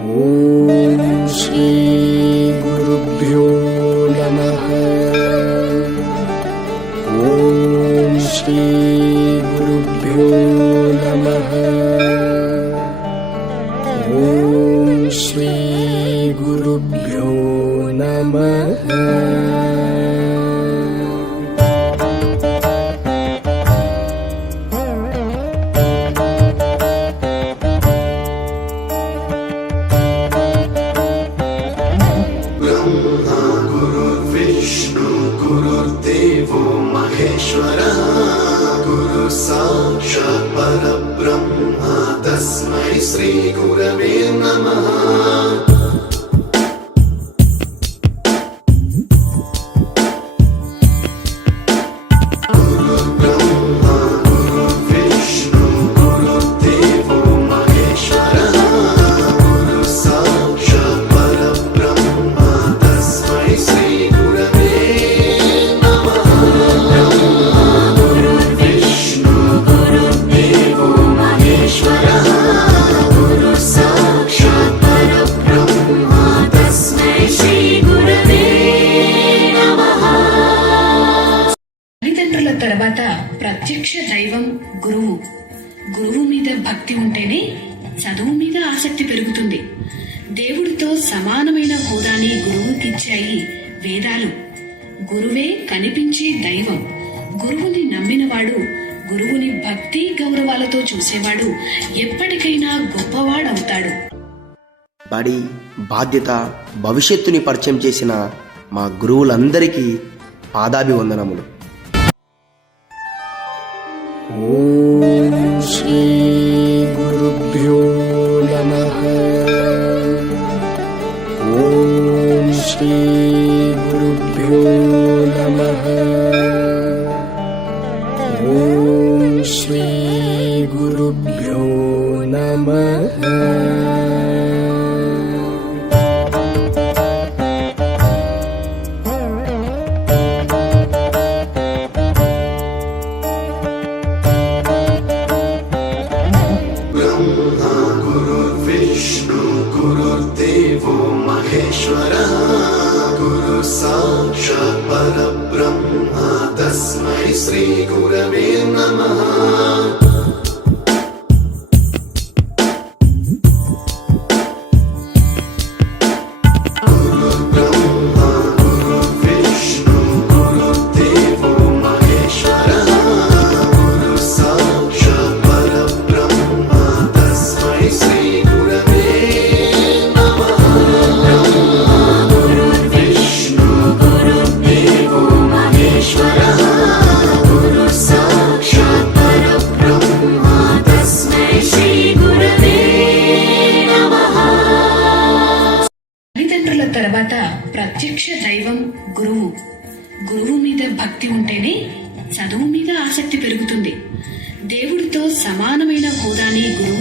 ఓం శ్రీ గురుభ్యో నమః. ఓం శ్రీ గురుభ్యో నమః. ఓం శ్రీ గురుభ్యో నమః. गुरुर्देवो महेश्वरः गुरु साक्षात् परब्रह्म तस्मै श्री गुरवे नमः. తల్లిదండ్రుల తర్వాత ప్రత్యక్ష దైవం గురువు. గురువు మీద భక్తి ఉంటేనే చదువు మీద ఆసక్తి పెరుగుతుంది. దేవుడితో సమానమైన హోదాని గురువుకిచ్చాయి వేదాలు. గురువే కనిపించే దైవం. గురువుని నమ్మినవాడు, గురువుని భక్తి గౌరవాలతో చూసేవాడు ఎప్పటికైనా గొప్పవాడవుతాడు. బడి, బాధ్యత, భవిష్యత్తుని పరిచయం చేసిన మా గురువులందరికీ పాదాభివందనములు. ఓం శ్రీ గురుభ్యో నమః. ఓం శ్రీ గురుభ్యో నమః. ఓం శ్రీ గురుభ్యో నమః. गुरुर्विष्णु गुरुर्देवो महेश्वरः गुरु साक्षात् परब्रह्म तस्मै श्री गुरवे नमः. తల్లిదండ్రుల తర్వాత ప్రత్యక్ష దైవం గురువు. గురువు మీద భక్తి ఉంటేనే చదువు మీద ఆసక్తి పెరుగుతుంది. దేవుడితో సమానమైన హోదాని గురువు